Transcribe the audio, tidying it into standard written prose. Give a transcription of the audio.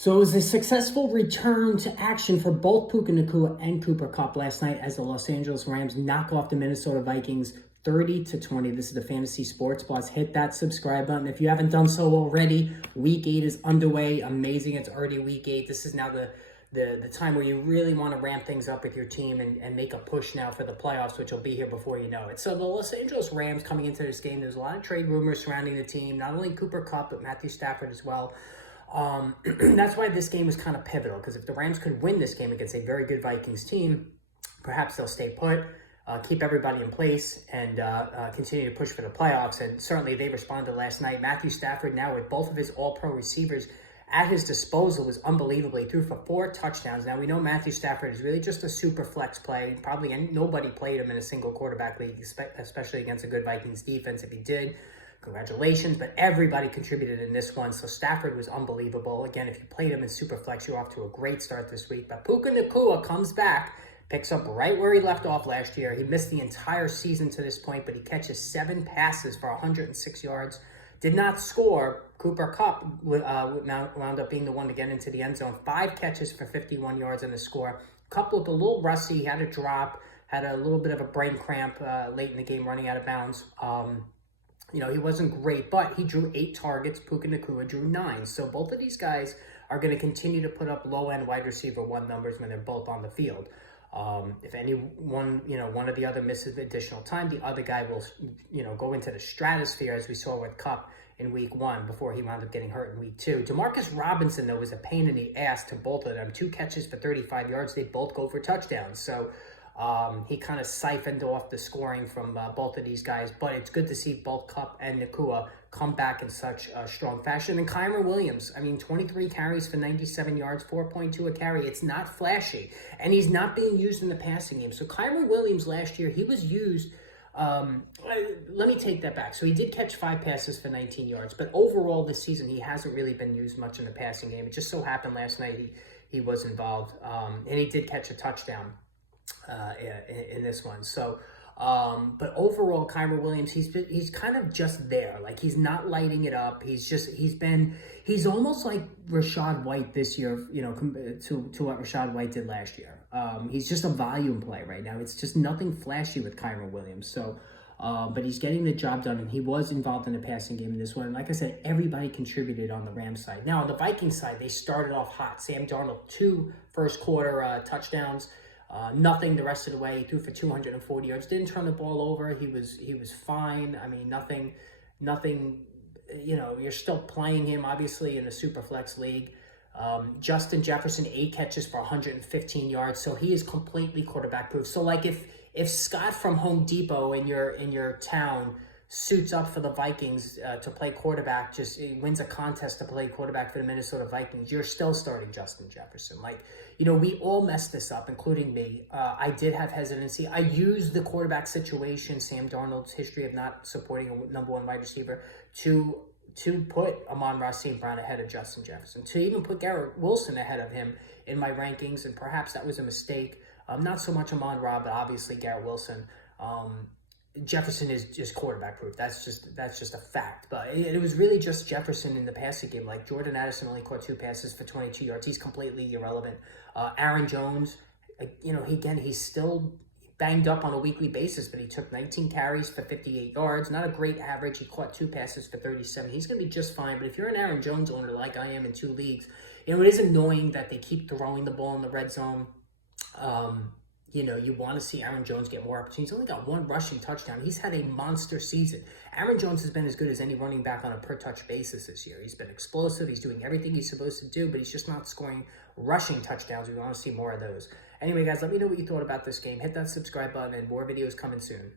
So it was a successful return to action for both Puka Nacua and Cooper Kupp last night as the Los Angeles Rams knock off the Minnesota Vikings 30-20. This is the Fantasy Sports Plus. Hit that subscribe button if you haven't done so already. Week 8 is underway. Amazing. It's already week 8. This is now the time where you really want to ramp things up with your team and make a push now for the playoffs, which will be here before you know it. So the Los Angeles Rams coming into this game, there's a lot of trade rumors surrounding the team. Not only Cooper Kupp, but Matthew Stafford as well. That's why this game was kind of pivotal, because if the Rams could win this game against a very good Vikings team, perhaps they'll stay put, keep everybody in place, and continue to push for the playoffs. And certainly they responded last night. Matthew Stafford, now with both of his all-pro receivers at his disposal, was unbelievable. He threw for 4 touchdowns. Now, we know Matthew Stafford is really just a super flex play. Probably nobody played him in a single quarterback league, especially against a good Vikings defense. If he did, congratulations, but everybody contributed in this one. So Stafford was unbelievable. Again, if you played him in Superflex, you're off to a great start this week. But Puka Nacua comes back, picks up right where he left off last year. He missed the entire season to this point, but he catches 7 passes for 106 yards. Did not score. Cooper Kupp wound up being the one to get into the end zone. 5 catches for 51 yards in the score. Kupp looked a little rusty. He had a drop, had a little bit of a brain cramp late in the game running out of bounds. He wasn't great, but he drew 8 targets. Puka Nacua drew 9. So both of these guys are going to continue to put up low-end wide receiver 1 numbers when they're both on the field. If any one, one or the other misses additional time, the other guy will, go into the stratosphere, as we saw with Kupp in week 1 before he wound up getting hurt in week 2. Demarcus Robinson, though, was a pain in the ass to both of them. 2 catches for 35 yards. They both go for touchdowns. So he kind of siphoned off the scoring from both of these guys, but it's good to see both Kupp and Nacua come back in such a strong fashion. And Kyren Williams, 23 carries for 97 yards, 4.2 a carry. It's not flashy, and he's not being used in the passing game. So Kyren Williams last year, he was used, let me take that back. So he did catch 5 passes for 19 yards, but overall this season, he hasn't really been used much in the passing game. It just so happened last night he was involved, and he did catch a touchdown in this one. So but overall, Kyren Williams, he's kind of just there. Like, he's not lighting it up. He's almost like Rachaad White this year, to what Rachaad White did last year. He's just a volume play right now. It's just nothing flashy with Kyren Williams. So but he's getting the job done, and he was involved in the passing game in this one. And like I said, everybody contributed on the Rams side. Now, on the Vikings side, they started off hot. Sam Darnold, 2 first quarter touchdowns. Nothing the rest of the way. He threw for 240 yards. Didn't turn the ball over. He was fine. Nothing. You're still playing him, obviously, in a super flex league. Justin Jefferson, 8 catches for 115 yards. So he is completely quarterback proof. So like if Scott from Home Depot in your town suits up for the Vikings to play quarterback, wins a contest to play quarterback for the Minnesota Vikings, you're still starting Justin Jefferson. We all messed this up, including me. I did have hesitancy. I used the quarterback situation, Sam Darnold's history of not supporting a number 1 wide receiver, to put Amon-Ra St. Brown ahead of Justin Jefferson, to even put Garrett Wilson ahead of him in my rankings, and perhaps that was a mistake. Not so much Amon-Ra, but obviously Garrett Wilson. Jefferson is just quarterback proof. That's just a fact. But it was really just Jefferson in the passing game. Like, Jordan Addison only caught 2 passes for 22 yards. He's completely irrelevant. Aaron Jones, he's still banged up on a weekly basis, but he took 19 carries for 58 yards. Not a great average. He caught 2 passes for 37. He's going to be just fine. But if you're an Aaron Jones owner like I am in 2 leagues, it is annoying that they keep throwing the ball in the red zone. You want to see Aaron Jones get more opportunities. He's only got 1 rushing touchdown. He's had a monster season. Aaron Jones has been as good as any running back on a per-touch basis this year. He's been explosive. He's doing everything he's supposed to do, but he's just not scoring rushing touchdowns. We want to see more of those. Anyway, guys, let me know what you thought about this game. Hit that subscribe button, and more videos coming soon.